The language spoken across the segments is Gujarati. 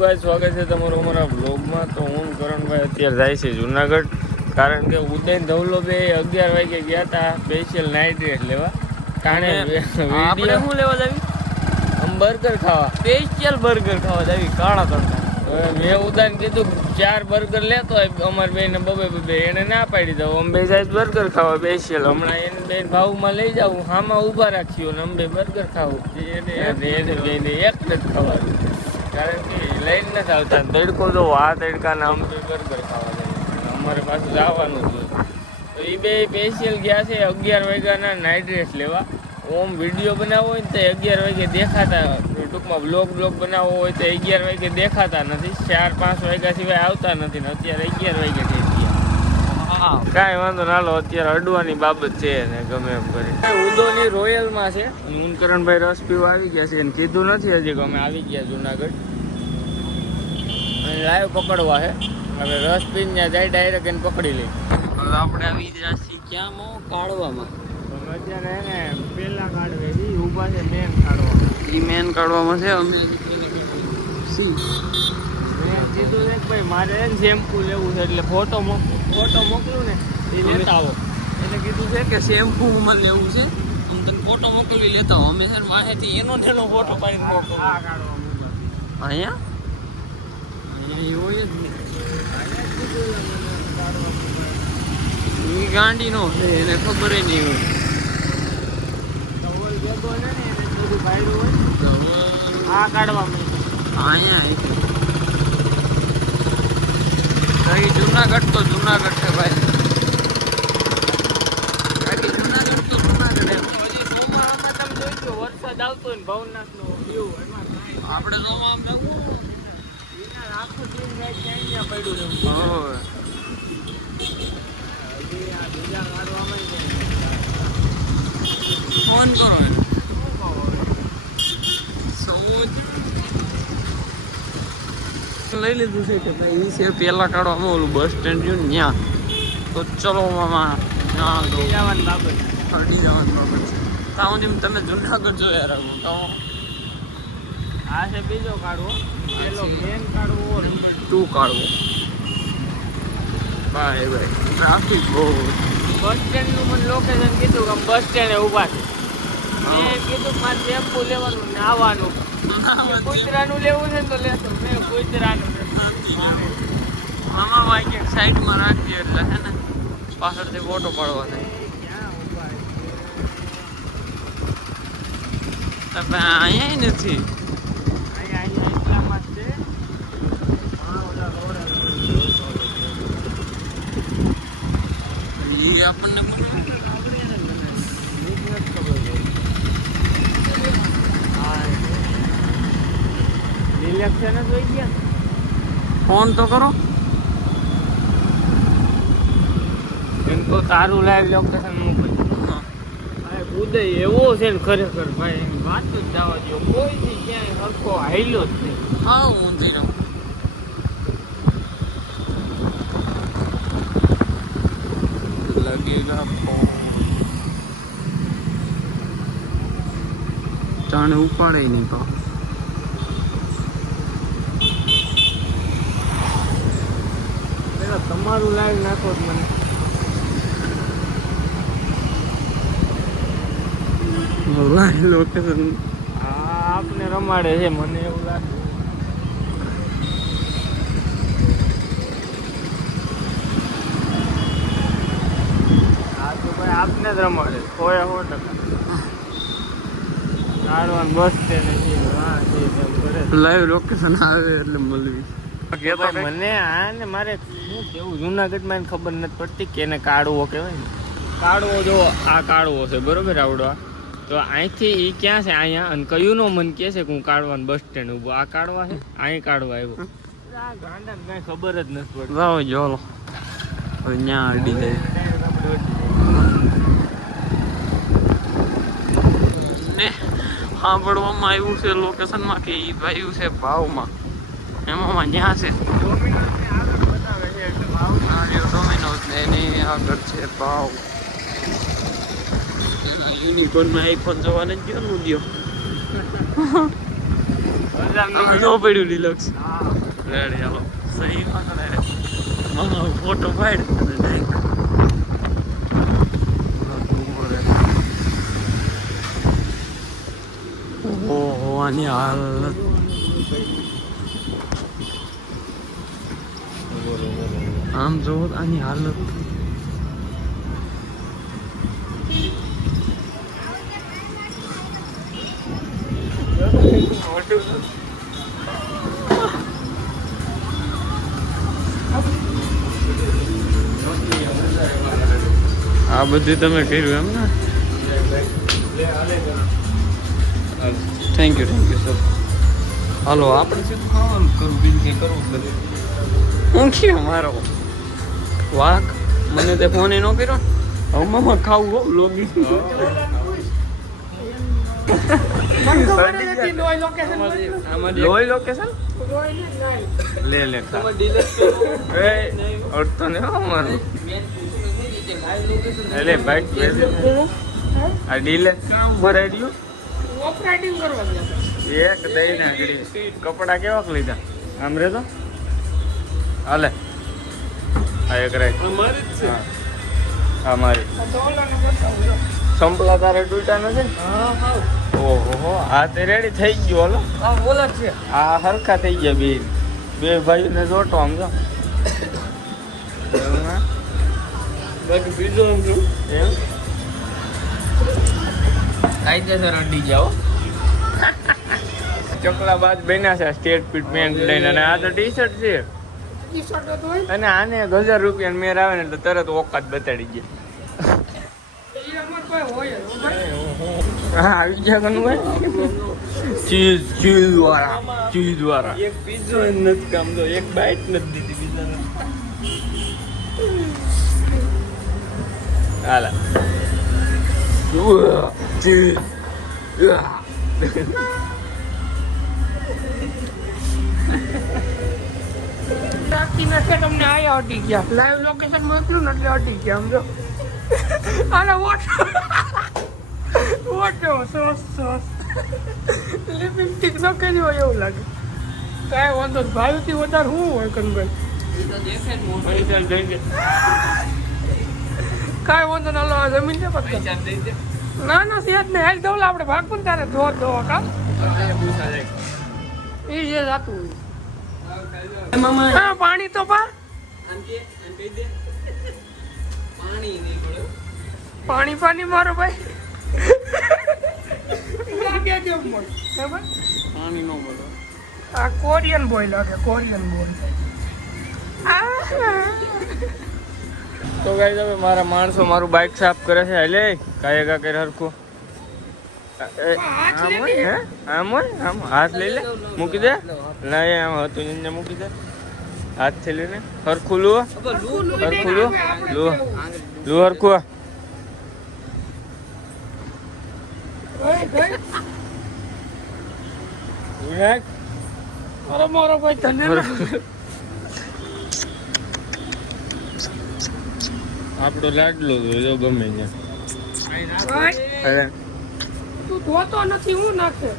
ગાઈસ, સ્વાગત છે તમારું અમારા બ્લોગમાં। તો હું કરણભાઈ અત્યારે જાય છે જુનાગઢ, કારણ કે ઉદયન ધવલો બે 11 વાગે ગયા હતા સ્પેશિયલ નાઇટ ડ્રેસ લેવા। કારણે આપણે શું લેવા જાવી? આમ બર્ગર ખાવા, સ્પેશિયલ બર્ગર ખાવા જાવી કાળા તડકા। મેં ઉદાન કીધું 4 બર્ગર લેતો હોય અમાર બેને બબે એને ના પાડી દઉં। અમે બે જાય બર્ગર ખાવા સ્પેશિયલ। હમણાં એને બેન ભાવમાં લઈ જાઉં, હામાં ઊભા રાખ્યું ને અમે બર્ગર ખાવું એને બેને એક જ ખાવાનું, કારણ કે લઈને નથી આવતા। તડકો તો આ તડકાના અમે બર્ગર ખાવા જાય, અમારે પાછું જવાનું જ હોય। તો એ બે સ્પેશિયલ ગયા છે 11 વાગ્યાના નાઇટ ડ્રેસ લેવા। ઓમ વિડીયો બનાવવો હોય ને તો 11 વાગે દેખાતા, ટૂંકમાં બ્લોગ બનાવવો હોય તો 11 વાગે દેખાતા નથી, 4-5 વાગ્યા સિવાય આવતા નથી ને અત્યારે 11 વાગે થઈ ગયા। હા, કાંઈ વાંધો ના લો, અત્યારે અડવાની બાબત છે ને ગમે એમ કરી। ઉદોની રોયલમાં છે, હું કરણભાઈ રસ પીવા આવી ગયા છે, એને કીધું નથી હજી કે અમે આવી ગયા જુનાગઢ, લાઈવ પકડવા છે। હવે રસ પીને જાય ડાયરેક્ટ એને પકડી લઈ। આપણે આવી રહ્યા છીએ ક્યાંમાં? કાઢવામાં। અત્યારે એને પેલા કાઢવે ઊભા છે મેન કાઢવામાં, એ મેન કાઢવામાં છે। અમે સી મેં કીધું છે કે ભાઈ મારે શેમ્પુ લેવું છે, એટલે ફોટો મોકલું ને એ લેતા આવો। એટલે કીધું છે કે શેમ્પુ માં લેવું છે, હું તને ફોટો મોકલી લેતા આવો। અમે છે ને વાહેથી એનો ફોટો પાડીને મોકલો। આ કાઢવા અહીંયા હોય જ નહીં, ગાંડી નો છે, એને ખબર નહીં હોય। આ કાઢવા અહીંયા જુનાગઢ તો જુનાગઢ છે ભાઈ, બાકી જુનાગઢ તો જુનાગઢ એમ। હજી સોમવારમાં તમે જોઈજો વરસાદ આવતો હોય ને ભવનાથ નો વ્યૂ, એમાં આપણે સોમવાર આખો દિન ત્યાં પડ્યું રહેવું। હજી આ બીજા કાઢવામાં ફોન કરો લઈ લીધું છે કે ભાઈ એ છે પેલા કાઢવામાં ઓલું બસ સ્ટેન્ડ રહ્યું ને ત્યાં। તો ચલો મામા ત્યાં તો જવાની બાબત, ફરડી જવાની બાબત છે। ત્યાં સુધી તમે જુનાગઢ જોયા રાખો તો આ છે બીજો કાઢવો, પેલો મેન કાઢવો નંબર 2 કાઢવો। ભાઈ ટ્રાફિક બહુ, બસ સ્ટેન્ડનું મને લોકેશન કીધું કે બસ સ્ટેન્ડે ઊભા છે। મેં કીધું મારે શેમ્પુ લેવાનું ને આવવાનું, કૂતરાનું લેવું છે ને તો લેશો। મેં કૂતરાનું અમારો બાઈક એક સાઈડમાં રાખીએ એટલે છે ને પાછળથી ફોટો પાડવા થાય। અહીંયા નથી, અહીંયા એટલામાં જ છે। એ આપણને ઇલેક્શન જ હોય ગયા, ફોન તો કરો એમ તો તારું લાઈવ લોકેશન મોકલ। ઉદય એવો છે ને ખરેખર ભાઈ, એની વાત જ જવા દો, કોઈથી ક્યાંય સરખો હાઈલો જ નહીં। હા હું થઈ રહું लगेगा फोन, જાણે ઉપાડે નહીં તો પેલા તમારું લાઈવ નાખો જ મને। લાઈવ લોકેશન હા આપને રમાડે છે, મને એવું લાગે। હા તો ભાઈ આપને જ રમાડે 100%। કાઢવાનું બસ સ્ટેન્ડ હા છે એમ કરે, લાઈવ લોકેશન આવે એટલે મળવી। મને આ ને મારે શું કેવું, જુનાગઢમાં એને ખબર નથી પડતી કે એને કાઢવો કહેવાય ને। કાઢવો જો આ કાઢવો છે બરોબર આવડો, તો અહીંથી એ ક્યાં છે અહીંયા, અને કયું નો મન કહે છે કે હું કાઢવાનું બસ સ્ટેન્ડ ઊભો, આ કાઢવા છે અહીં કાઢવા આવ્યો। આ ગાંડાને કાંઈ ખબર જ નથી પડતી। જાઓ જોલો હવે ત્યાં અડી જાય ને। સાંભળવામાં આવ્યું છે લોકેશનમાં કે એ ભાઈ છે ભાવમાં, એમાં જ્યાં છે ડોમિનોઝ ને એની આગળ છે ભાવ। યુનિકોર્નમાં આઈફોન જોવાને જ ગયો નું દો જો પડ્યું ડિલક્સ રેડી હાલો સહી મામા ફોટો પાડ અને દેખ ઓહો આની હાલત આમ જો આની હાલત આ બધું તમે કર્યું એમ ને થેન્ક યુ સર હાલો આપણે સીધું ખાવાનું કરું બીજું કંઈ કરવું બધું હું ક્યાં મારો વાઘ મને તે ફોન એ ન કર્યો હવે મામા ખાવું હો લોગી લોહી લોકેશન લે લે ખા એ અડતો ને અમારું એટલે બાઈક આ ડીલે ભરાઈ રહ્યું ઓપરેટિંગ કરવા એક દઈને આગળ કપડા કેવાક લીધા આમ રે તો હાલે આ એક રાઈટ અમારી સંપલા તારે તૂટા નથી ઓહો આ તે રેડી થઈ ગયો હલો બોલા છે આ હરખા થઈ ગયા બે ભાઈઓને જોટો આમ જો બાકી બીજો એમ કાયદેસર અડી જાઓ ચકલા બાદ બન્યા છે સ્ટેટ પીટ પેન્ટ લઈને અને આ તો ટી શર્ટ છે અને આને 1000 રૂપિયા મેર આવે ને એટલે તરત ઓકાત બતાડી ગયા હા આવી ગયા કનું ભાઈ ચીઝ વાળા એક પીઝો નથી કામ તો એક બાઈટ નથી દીધી બીજાને હાલા તમને આયા અટી ગયા લાઈવ લોકેશન મોકલું ને એટલે અટી ગયા સમજો આને વોટો સોસ લિપસ્ટિક નો કરી હોય એવું લાગે કાંઈ વાંધો ભાઈથી વધારે શું હોય કનભાઈ કાંઈ વાંધો ના લો જમીન છે પત્તા ના સેજ ને હેલ દઉં આપણે ભાગવું ને ત્યારે ધો કા એ જે જાતું હા પાણી તો પા પાણી મારો ભાઈ પાણી નો બોલો આ કોરિયન બોય લાગે કોરિયન બોય તો ગાઈસ હવે મારા માણસો મારું બાઇક સાફ કરે છે એટલે કાયગા કરે હરખું આમ હાથ લઈ લે મૂકી દે ના આમ હતું એને મૂકી દે હાથ થી લઈને હરખું લો હરખું અરે મારો ભાઈ ધન્યવાદ આપણો લાડલો જો ગમે ત્યાં તું ધોતો નથી હું નાખે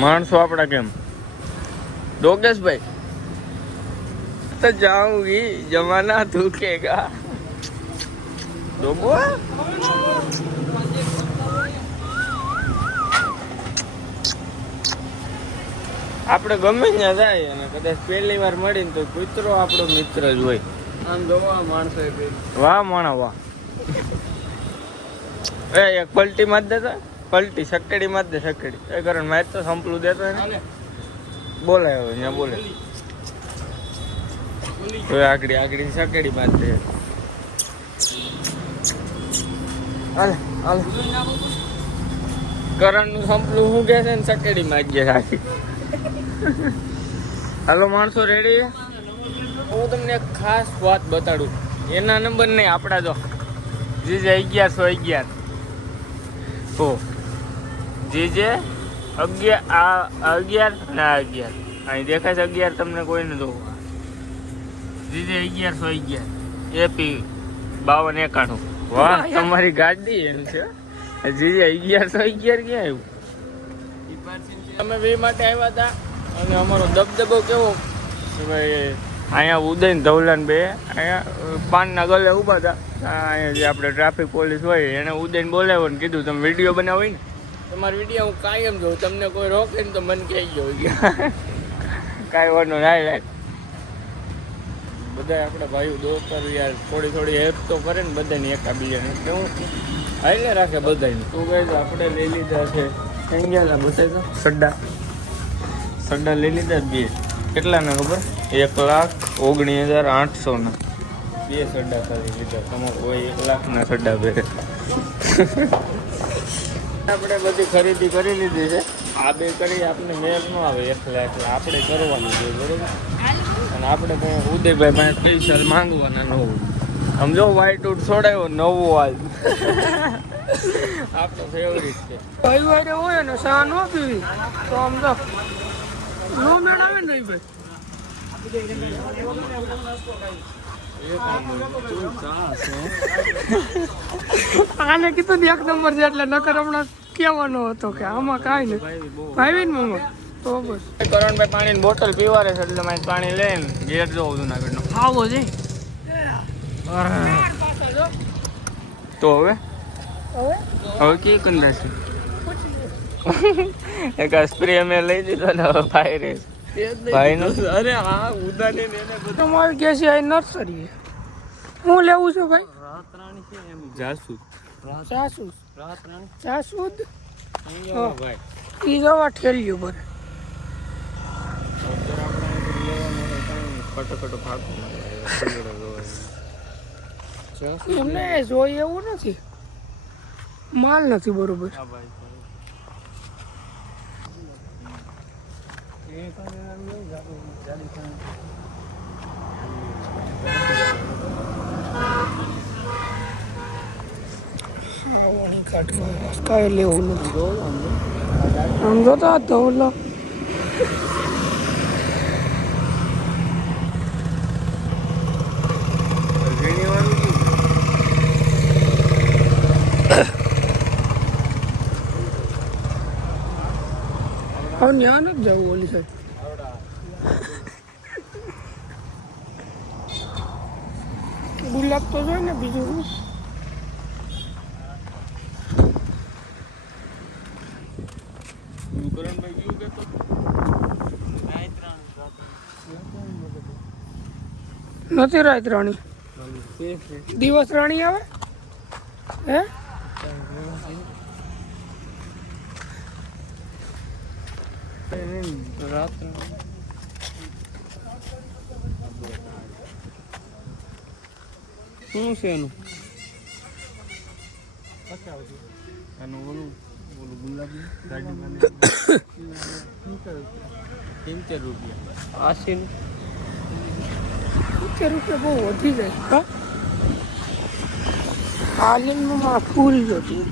માણસો આપડા કેમ ડોગેશભાઈ તો જાઉંગી જમાના થૂકેગા ડોગો આપણે ગમે ત્યાં જાય અને કદાચ પહેલી વાર મળીને તો કૂતરો આપણો મિત્ર જ હોય આમ જોવા માણસો વાહ માણા વાહ એ એક પલટી માં જ દેતા પલટી સકડી માં જ દે સકડી એ કારણ મેચ તો સંપલું દેતો ને બોલાય હવે ત્યાં બોલે હવે આગળ સકડી માં જ દે હાલ કરણ નું સંપલું શું કે છે ને સકડી માં જ જાય હાલો માણસો રેડી હું તમને એક ખાસ વાત બતાડું એના નંબર નહીં આપણા જો જીજે 1111 તો જીજે 11 ના 11 અહીં દેખાય છે 11 તમને કોઈને દો જીજે 1111 એપી 5291 વાહ તમારી ગાડી એમ છે જીજે 1111 ક્યાં આવ્યું અમે વી માટે આવ્યા હતા અને અમારો દબદબો કેવો કે ભાઈ અહીંયા ઉદયન ધવલાન બે અહીંયા પાનના ગલે ઊભા હતા. અહીંયા જે આપણે ટ્રાફિક પોલીસ હોય એને ઉદયન બોલાવ્યો ને કીધું તમે વિડીયો બનાવો ને તમારો વિડીયો હું કાયમ જોઉં, તમને કોઈ રોકે ને તો મને કહી ગયો કાંઈ વાંધો ના. બધા આપણે ભાઈઓ દોસ્તર યાર થોડી હેલ્પ તો કરે ને બધાની એકાબીજાને કેવું હાલે રાખે બધાને. તું કહે આપણે લઈ લીધા છે ગયા બતાવી તો સડ્ડા લઈ લીધા બે. કેટલાના ખબર? 1,19,800 બે સડ્ડા ખાલી લીધા. તમારે કોઈ 1 લાખના સડ્ડા પહેરે. આપણે બધી ખરીદી કરી લીધી છે. આ બે કરી આપણે મેળ ન આવે એકલા આપણે કરવાનું છે બરોબર. અને આપણે કંઈ ઉદયભાઈ પાસે પૈસા માંગવાના નવું. સમજો વ્હાઈટ ઉડ છોડાયો નવું હાલ આપણો ફેવરિટ છે. રવિવારે હોય ને ચા ન પીવી તો આમ તો નો મેળ આવે ને ભાઈ. આને કીધું 1 નંબર છે એટલે નકર હમણાં કહેવાનો હતો કે આમાં કાંઈ નહીં ભાઈ ને મમ્મા. તો બસ કરણભાઈ પાણીની બોટલ પીવારે છે એટલે મારે પાણી લઈને ઘેર જવું જુનાગઢનો આવો છે. તો હવે કે કંદા છે એક સ્પ્રે અમે લઈ દીધો ને હવે ભાઈ ભાઈનો અરે હા ઉદાને ને એને બધું તમારે કે છે આ નર્સરી હું લેવું છું ભાઈ? રાતરાણી છે એમ જાસૂદ જાસૂદ ભાઈ ઈ જવા ઠેલ્યું બરે કટો ભાગ એમને જોઈએ એવું નથી, માલ નથી બરોબર. કાંઈ લેવું નથી આમ જોતો આ ધવલો હવે ત્યાં નથી જવું ઓલી સાઈડ. ગુલાબ તો જોઈએ ને બીજું નથી. રાત રાણી દિવસ રાણી આવે હે? શું છે એનું? રૂપિયા 70 બહુ વધી જાય. હા હાલીમાં ફૂલ જોતું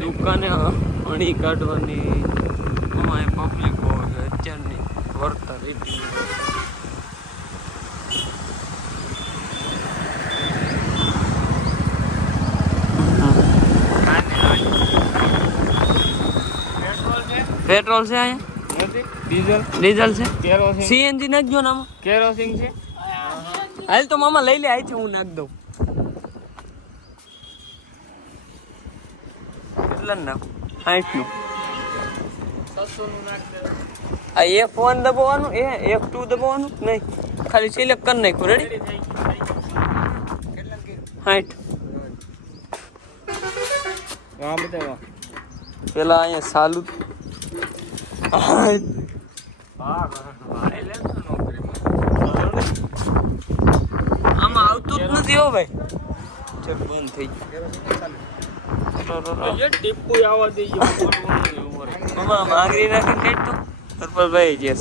દુકાને અણી કાઢવાની પબ્લિક બહુ છે અત્યારની વર્તર એટલી. પેટ્રોલ છે અહીંયા? ડીઝલ છે. સીએનજી નાખજો ને આમાં. કેરોસીન છે. હાલ તો મામા લઈ લે, અહીંથી હું નાખ દઉં. કેટલા નાખું? 60 નું. આ F1 દબાવવાનું, F2 દબાવવાનું નહીં, ખાલી સિલેક્ટ કરી નાખ્યું. રેડી? 60. પેલા અહીંયા ચાલુ આમાં આવતું જ નથી. હો ભાઈ ચલ બંધ થઈ ગયું. માગરી નાખીને કાઢ તો સરપંચભાઈ જેસ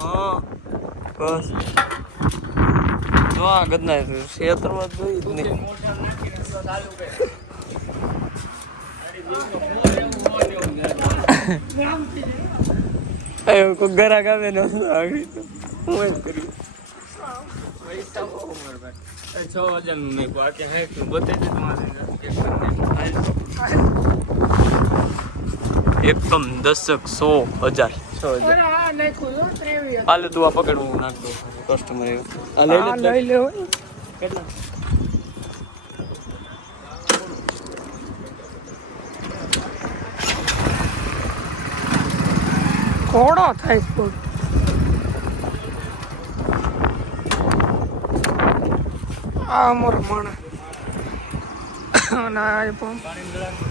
હા બસ જો આ ગદના ક્ષેત્રમાં જોઈ જ નહીં. કોઈ ગરાક આવે ને હું જ કર્યું. 6,000 નું નહીં બાકી 60 નું બતાવી દે એકદમ દશક 100,000 6,000 અરે હા નાખ્યું જો 23 હાલે તું આ પકડ હું નાખ દઉં કસ્ટમર આ હા લઈ લેવો કેટલા ઘોડો થાય સ્પોર્ટ આ અમારો માણસ અને આ પણ